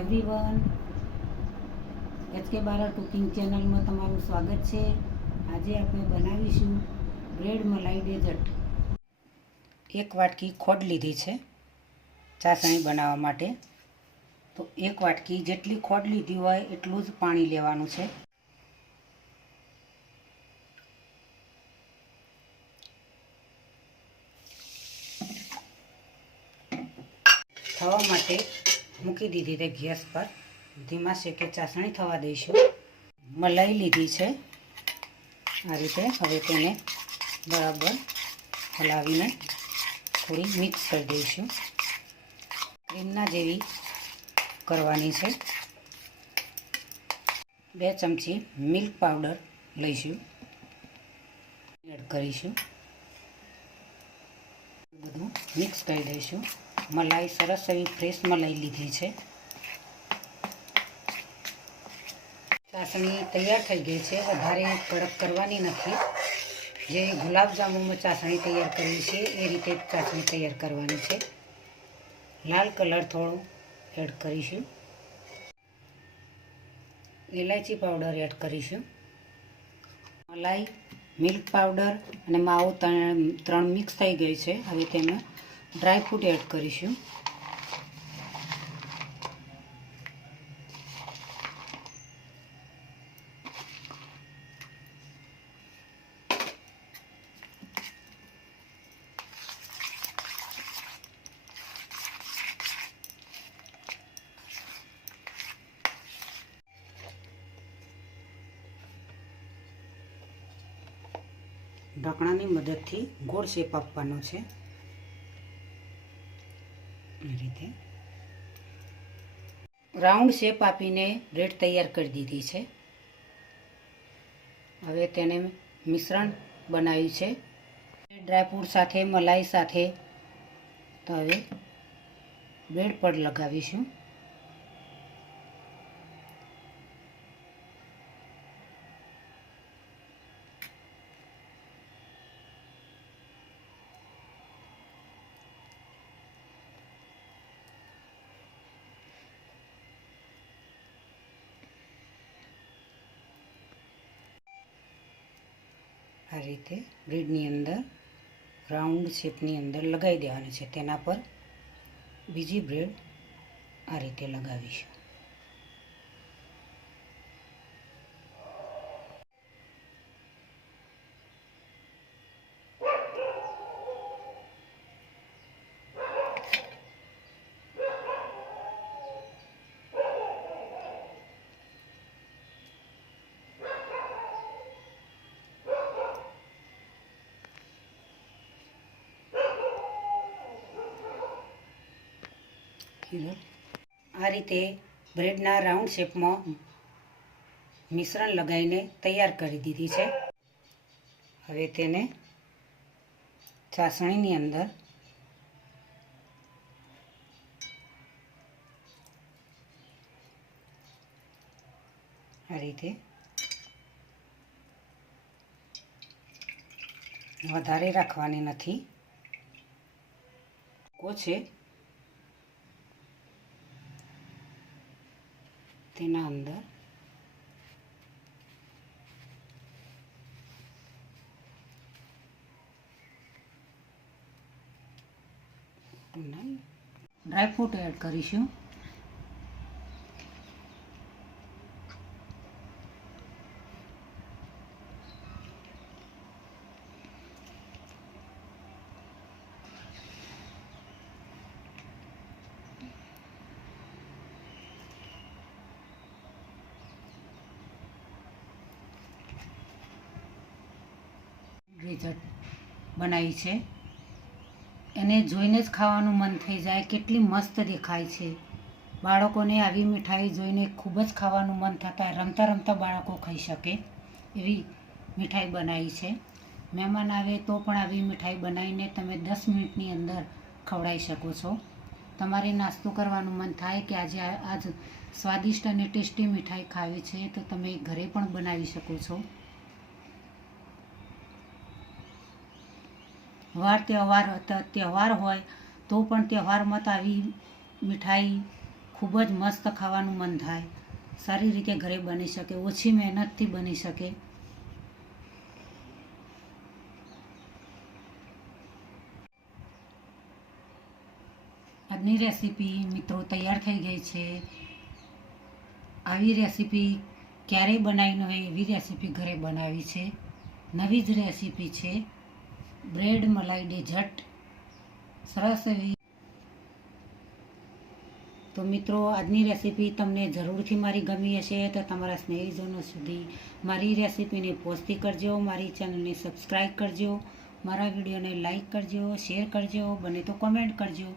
Everyone, HK બારા cooking ચેનલમાં તમારું સ્વાગત છે. આજે આપણે બનાવીશું બ્રેડ મલાઈ ડેઝર્ટ. એક વાટકી ખોડ લીધી છે ચાસણી બનાવવા માટે. તો એક વાટકી જેટલી ખોડ લીધી હોય એટલું જ પાણી લેવાનું છે. થવા માટે મૂકી દીધી તે ગેસ પર. ધીમા શેકે ચાસણી થવા દઈશું. મલાઈ લીધી છે આ રીતે. હવે તેને બરાબર હલાવીને થોડી મિક્સ કરી દઈશું. ક્રીમના જેવી કરવાની છે. 2 ચમચી મિલ્ક પાવડર લઈશું, એડ કરીશું. બધું મિક્સ કરી દઈશું. મલાઈ સરસ એવી ફ્રેશ મલાઈ લીધી છે. ચાસણી તૈયાર થઈ ગઈ છે. વધારે કડક કરવાની નથી. જે ગુલાબજાંબુમાં ચાસણી તૈયાર કરવી છે એ રીતે ચાસણી તૈયાર કરવાની છે. લાલ કલર થોડું એડ કરીશું. ઇલાયચી પાવડર એડ કરીશું. મલાઈ, મિલ્ક પાવડર અને માવો ત્રણ મિક્સ થઈ ગઈ છે. હવે તેમાં ડ્રાયફ્રૂટ એડ કરીશું. ઢાંકણાની મદદથી ગોળ શેપ આપવાનો છે. એ રીતે રાઉન્ડ શેપ આપીને બ્રેડ તૈયાર કરી દીધી છે. હવે તેને મિશ્રણ બનાવ્યું છે ડ્રાયફ્રૂટ સાથે, મલાઈ સાથે. તો હવે બ્રેડ પર લગાવીશું. આ રીતે બ્રેડની અંદર રાઉન્ડ શેપની અંદર લગાવી દેવાની છે. તેના પર બીજી બ્રેડ આ રીતે લગાવીશું. આ રીતે બ્રેડના રાઉન્ડ શેપમાં મિશ્રણ લગાવીને તૈયાર કરી દીધી છે. હવે તેને ચાસણીની અંદર આ રીતે વધારે રાખવાની નથી. છે તેના અંદર ડ્રાયફ્રૂટ એડ કરીશું. ડેઝર્ટ બનાવી છે. એને જોઈને જ ખાવાનું મન થઈ જાય. કેટલી મસ્ત દેખાય છે. બાળકોને આવી મીઠાઈ જોઈને ખૂબ જ ખાવાનું મન થતા રમતા રમતા બાળકો ખાઈ શકે એવી મીઠાઈ બનાવી છે. મહેમાન આવે તો પણ આવી મીઠાઈ બનાવીને તમે 10 મિનિટની અંદર ખવડાવી શકો છો. તમારે નાસ્તો કરવાનું મન થાય કે આજ સ્વાદિષ્ટ અને ટેસ્ટી મીઠાઈ ખાવી છે તો તમે ઘરે પણ બનાવી શકો છો. તહેવાર હોય તો પણ તહેવારમાં તો આવી મીઠાઈ ખૂબ જ મસ્ત ખાવાનું મન થાય, સારી રીતે ઘરે બની શકે, ઓછી મહેનતથી બની શકે. આજની રેસીપી મિત્રો તૈયાર થઈ ગઈ છે. આવી રેસીપી ક્યારેય બનાવી ન હોય એવી રેસીપી ઘરે બનાવી છે. નવી જ રેસીપી છે, બ્રેડ મલાઈ ડેઝર્ટ. સરસ એવી. તો મિત્રો આજની રેસીપી તમને જરૂરથી મારી ગમી હશે તો તમારા સ્નેહીજનો સુધી મારી રેસીપીને પહોંચતી કરજો. મારી ચેનલને સબસ્ક્રાઈબ કરજો, મારા વિડીયોને લાઈક કરજો, શેર કરજો, બને તો કોમેન્ટ કરજો.